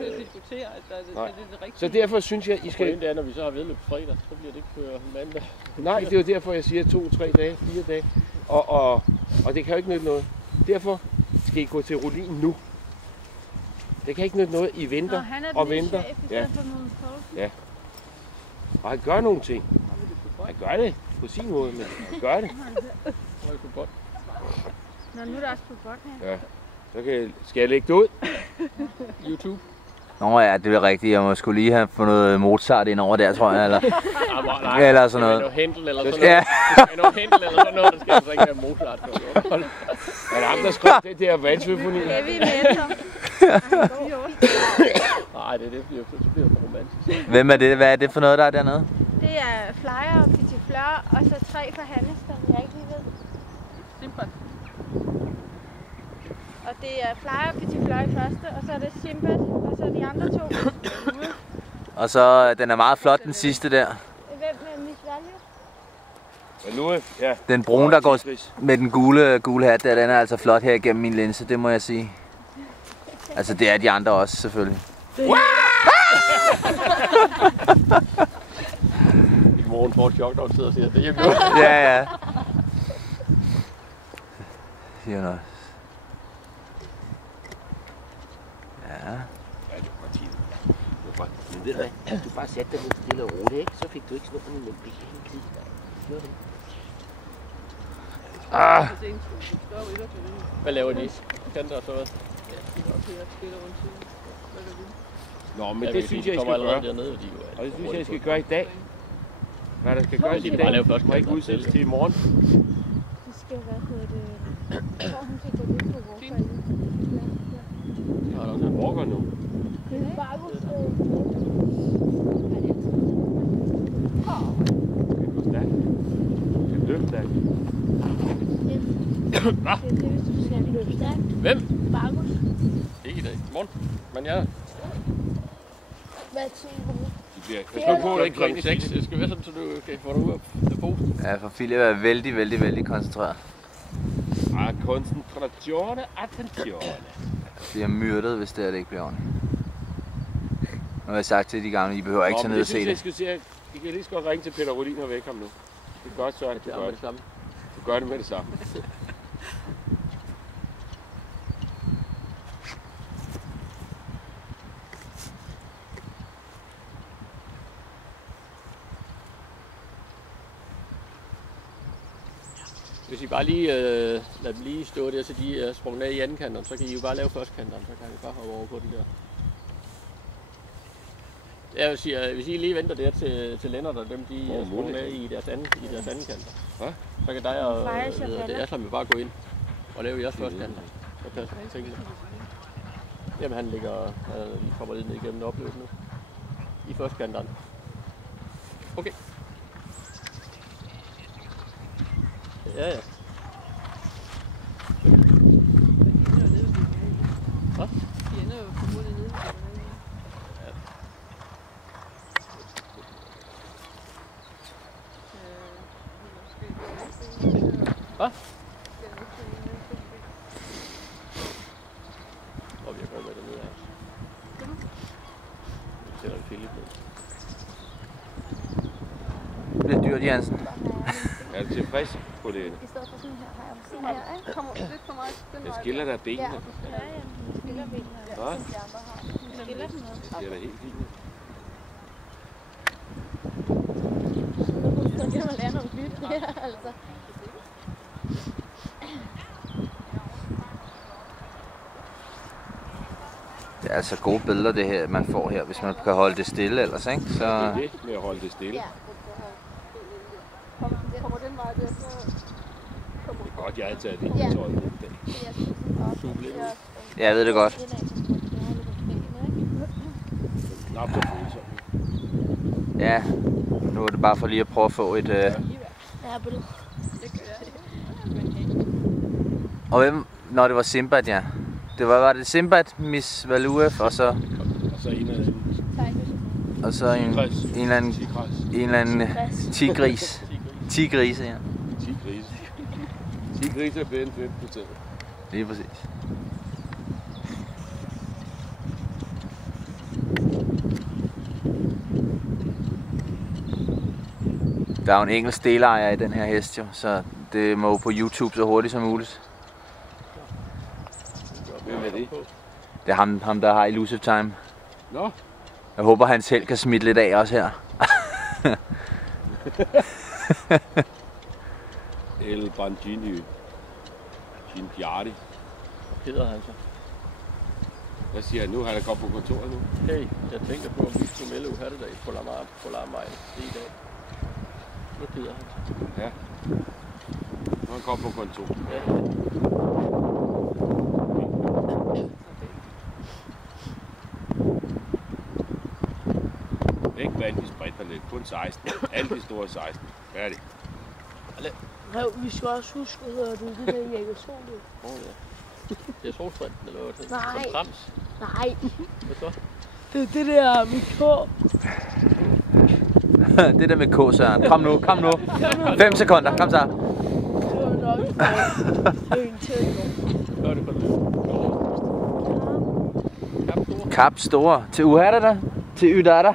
til at diskutere, at det er det rigtige. Så derfor synes jeg, I skal... Det er, når vi så har vedløb fredag, så bliver det ikke før mandag. Nej, det er jo derfor, jeg siger 2-3 dage, 4 dage. Og det kan jo ikke nytte noget. Derfor skal I gå til rullin nu. Det kan ikke nytte noget, I venter og venter. Ja. Ja. Og han gør nogle ting. Han gør det på sin måde, men han gør det. Nå, nu er der også på bånd her. Ja. Så skal jeg lægge det ud? YouTube. Nå ja, det er rigtigt. Jeg må skulle lige have fundet Mozart ind over der, tror jeg. Eller, nej, eller sådan noget. Noget Händel eller sådan noget. Ja. Det skal noget Händel eller sådan noget, der skal altså ikke være Mozart. Er det ham, der skrev det der vandsymfoni? Heavy metal. Nej, det bliver for romantisk. Hvem er det? Hvad er det for noget, der er dernede? Det er Flyer og Petit Fleur, og så 3 fra Hanneston, jeg ikke lige ved. Simpelt. Og det er Flyer og Petit Fleur i første, og så er det Simbat, og så er de andre 2. Og så, den er meget flot, den sidste der. Hvem med Miss Value? Ja. Den brune, der går med den gule hat der, den er altså flot her igennem min linse, det må jeg sige. Altså, det er de andre også, selvfølgelig. I morgen får et chok, der sidder og siger, det er jo Ja. Siger noget. Ja. Men ved du hvad? Du bare satte dig ned stille og roligt, ikke? Så fik du ikke snuppen i munden. Hvad laver de? Kanter og så hvad? Nå, men det synes jeg, I skal gøre. Og det synes jeg, I skal gøre i dag. Hvad der skal gøres i dag, må ikke udsættes til i morgen. De skal, hvad hedder det? Hun skal gå lidt på Walker. Ja, der er også en Walker nu. Det er bare Det går stærkt. Det løber stærkt. det er det, hvis du skal løbe stærkt. Hvem? Bargus. Ikke i dag. Morgen. Men jeg... Hvad tænker du? Jeg skal på, det klokken 6. Det skal være sådan, så du kan få dig ud af posen. Ja, for Philip er vældig koncentreret. Koncentratione, attenzione. Jeg bliver myrdet, hvis det ikke bliver ordentligt. Nu har jeg sagt til de gamle, I behøver ikke tage ned og se det. Jeg skal sige, I kan lige så godt ringe til Peter Rolin og vække ham nu. Det er godt, så at du gør det. Du gør det med det samme. Hvis I bare lige lader dem lige stå der, så de er sprunget af i anden kanteren, så kan I jo bare lave første kanteren, så kan I bare hoppe over på den der. Jeg vil sige, hvis I lige venter der til Lennart og dem, de er sprunget af i deres anden kanter. Så kan dig og Aslam jo bare gå ind og lave jeres første kanter. Så passer tingene. Jamen han kommer lidt ned igennem opløbet nu. I første kanteren. Okay. Ja. Hvad? De ender jo formodentlig nede. Hvad? Og vi har gået med det nede her. Vi sætter en Philip ned. Det er dyrt, Jensen. Er du tilfreds på det? I stedet for sådan her, har jeg sådan her, ikke? Kommer lidt for meget. Jeg skiller der benene. Ja, jeg skiller benene. Hvad? Jeg skiller dem noget. Det er da helt fint. Så kan man lære noget nyt her, altså. Det er altså gode billeder, det her, man får her, hvis man kan holde det stille ellers, ikke? Så... Det er det med at holde det stille. Ja. Kommer den vej der, så... Det er godt, jeg har taget det i tøjet. Ja, jeg ved det godt. Knap så følsomt. Ja, nu er det bare for lige at prøve at få et... Ja, billede. Og hvem? Nå, det var Simbat, ja. Det var det Simbat, Miss Value, og så... Og så en eller anden... Og så en eller anden 10 grise, ja. 10 grise. 10 grise er bedre end 5%. Lige præcis. Der er jo en engelsk delejer i den her hest jo, så det må jo på YouTube så hurtigt som muligt. Hvem er det? Det er ham der har Elusive Time. Nå. Jeg håber han selv kan smitte lidt af også her. El Bangini. Gingiardi. Hvad hedder han så? Hvad siger han nu? Han er kommet på kontoret nu. Hey, jeg tænker på, om vi skulle melde uhattedag på Lamar i dag. Nu gider han. Ja. Nu er han kommet på kontoret. Ja. Ikke blandt de sprinterne, kun 16. Alle de store 16. Færdig. Rev, vi skal også huske, at det der Jägersro. Ja. Det er solsprinten, eller hvad? Nej. Som trams. Nej, Hvad så? det er det der med K. Det der med K, Søren. Kom nu. 5 sekunder, kom så. Det var nok en til. Hvad er det for det? Kap store. Til Uhattada. Til Ydata.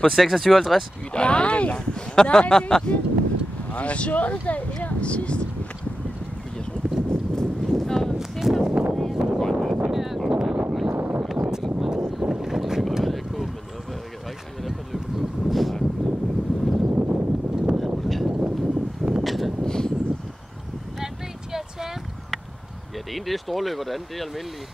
På 26,50. Nej, det er ikke det. Vi så det da her sidst. Ja, det ene det er storløb, og det andet det er almindelige.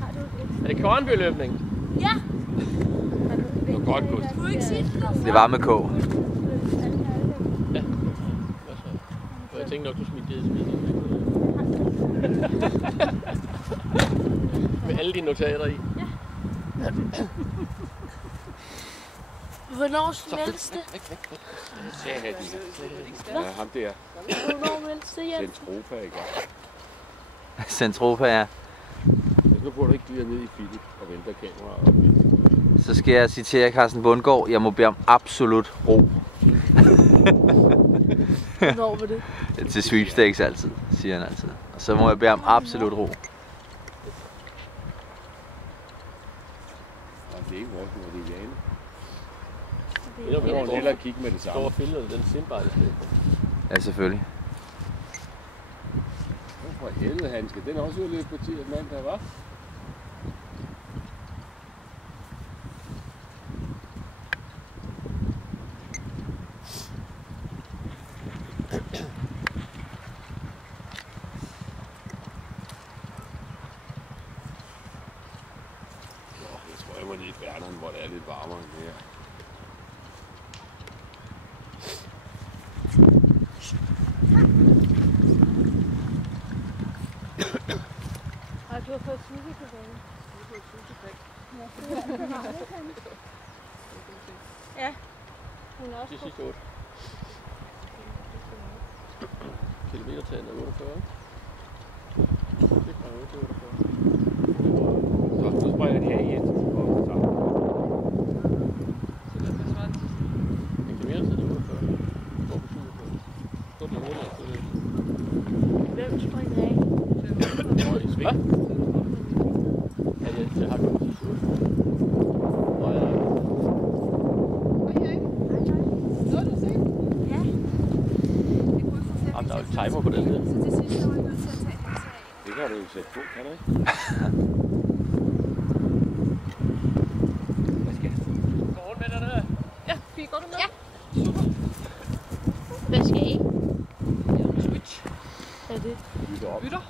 Har du det? Er det Kornby-løbning? Ja. Det var godt gået. Du ikke set det? Det var med K. Ja. Hvad så? Og jeg tænkte nok, du smidte det. Med alle dine notater i. Ja. Hvornår smeltes det? Ja, ham der. Hvornår smeltes det, Jens? Centropa i gang. Centropa, ja. Hvis nu får du ikke dyr ned i Philip og venter kameraet. Så skal jeg citere Carsten Bundgaard. Jeg må bede om absolut ro. Hvornår var det? Til sweepstakes altid, siger han altid. Og så må jeg bede om absolut ro. Det er ikke vores, når det er Jane. Vi må hellere kigge med det samme. Store filmer, den Simba i stedet. Ja, selvfølgelig. For helvede, Hanske. Den er også udløbet på 10 mandag, hva'? Jeg tror, jeg må ned i Berneren, hvor det er lidt varmere end det her. Har du fået sushi tilbage? Ja. Hun er også De sidste 8. Kilometertallet er 48. Det er 48. Så nu springer de her i et. Hvem springer af? Hvad? Ja, det har du lige så. Der er jo timer på den her. Det kan du jo sætte på, kan du ikke? Hvad skal jeg? Godmorgen, vennerne. Ja, går du med? Ja. Hvad skal I? Switch. Hvad er det? Bytter.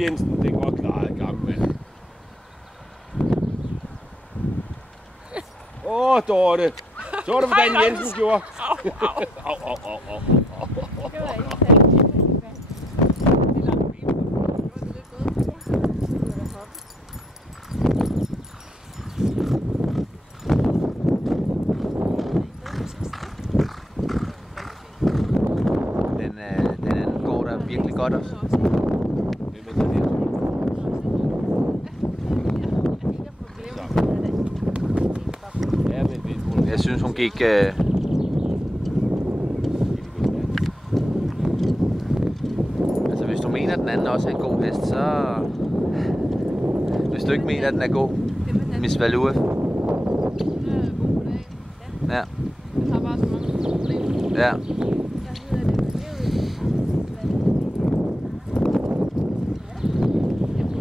Jensen, det går klaret, gammel mand. Dorte. Så du, hvordan Jensen gjorde? Au. Det var ikke Den anden går der virkelig godt også. Jeg synes hun gik altså hvis du mener at den anden også er en god hest, så hvis du ikke mener at den er god, Miss Value, Ja. Jeg har bare så mange problemer. Ja. Den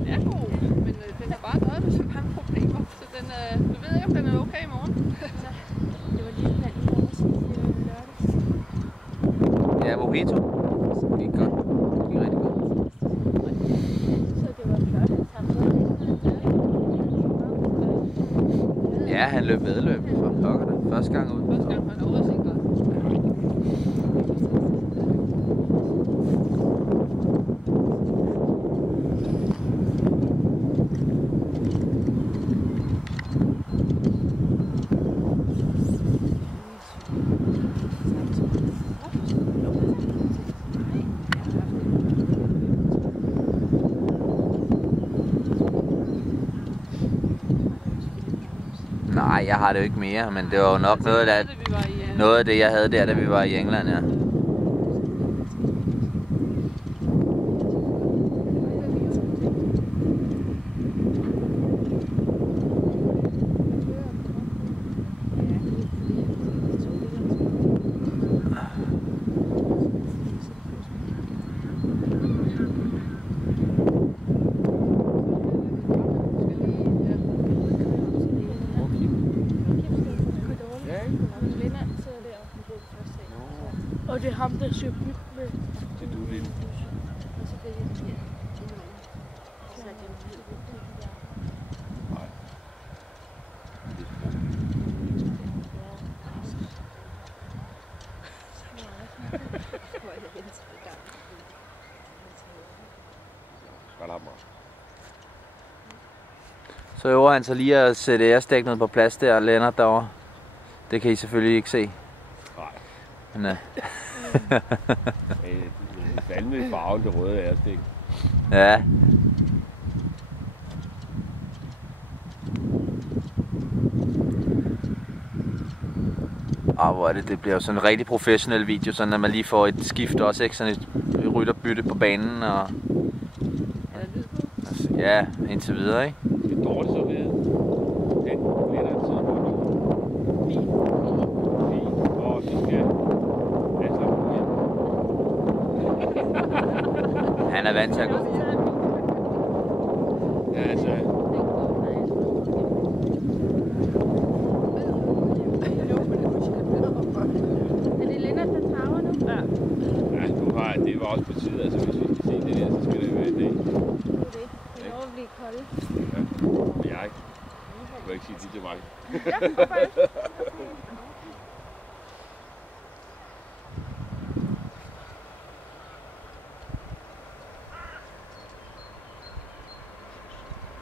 er god, men den har bare været med så mange problemer. Så den, du ved ikke, om den er okay i morgen. Det var lige blandt lørdag. Ja, mojito. Det gik godt. Det gik rigtig godt. Så det var flot. Han tager Ja, han løb vedløb fra klokkerne. Første gang ud. Første gang han oversinker. Nej, jeg har det jo ikke mere, men det var jo nok noget af det, jeg havde der, da vi var i England, ja. Og det er ham, der søger byg med. Det er du, Lille. Nej. Så øver han så lige at sætte æresdæknet på plads der, Lennart derovre. Det kan I selvfølgelig ikke se. Nej. Men, Det er fandme i farven, det røde æresdæk. ja. Hvor er det, det bliver jo sådan en rigtig professionel video, sådan at man lige får et skift også, ikke? Sådan et rytterbytte på banen og... Altså, ja, indtil videre, ikke? Det er dårligt så ved. Den bliver der sidder på nu. Fint. Og så skal han er vant til at gå. Ja, altså. Er det Lennart, der traver nu? Ja. Ja, nu har jeg, det var også på tide, altså hvis vi skal se det der, så skal det være i dag. Det er det. Det er at blive kolde. Ja, og jeg kan ikke sige det til mig. Ja, okay.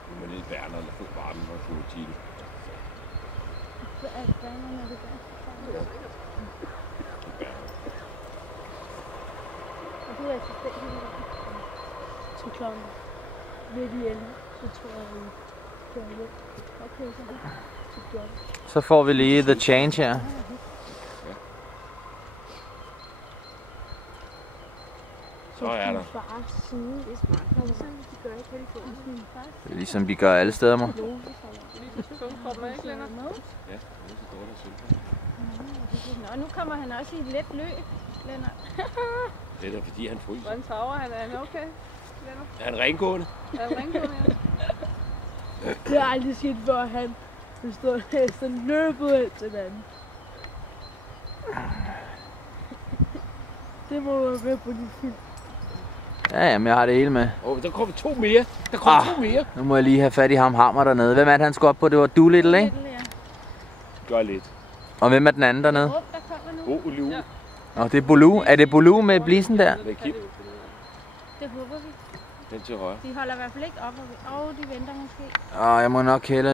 Nu må lidt bærnerne få varmen og få til. Så er bærnerne det der. Og det er assistenten der. Så klokken lidt i 11, så tror jeg, vi kører hjem. Okay, så det. Så gør vi. Så får vi lige the change her. Så er der. Fars side. Det er smart. Det er sådan, de gør i Californien. Det er ligesom vi gør alle steder, mig. Kommer ikke længere. Ja, det er så dårligt selv. Nå, nu kommer han også i et let løb, Lennart. Det er da fordi, han fryser. Hvordan tager han? Er han okay? Lennart? Er han rengående? Er han ringgående? Det har jeg aldrig set, hvor han stod sådan løbet hen til den anden. Det må være med på din film. Ja, jamen jeg har det hele med. Der kommer to mere. Der kommer to mere. Nu må jeg lige have fat i ham Hammer dernede. Hvem er det, han skal op på? Det var Doolittle, ikke? Gør lidt. Og hvem er den anden dernede? Der kommer nu. Olive. Nå, det er Bolu. Er det Bolu med blisen der? Med Kim. Det håber vi. Den til højre. De holder i hvert fald ikke op, og de venter måske. Jeg må nok hælde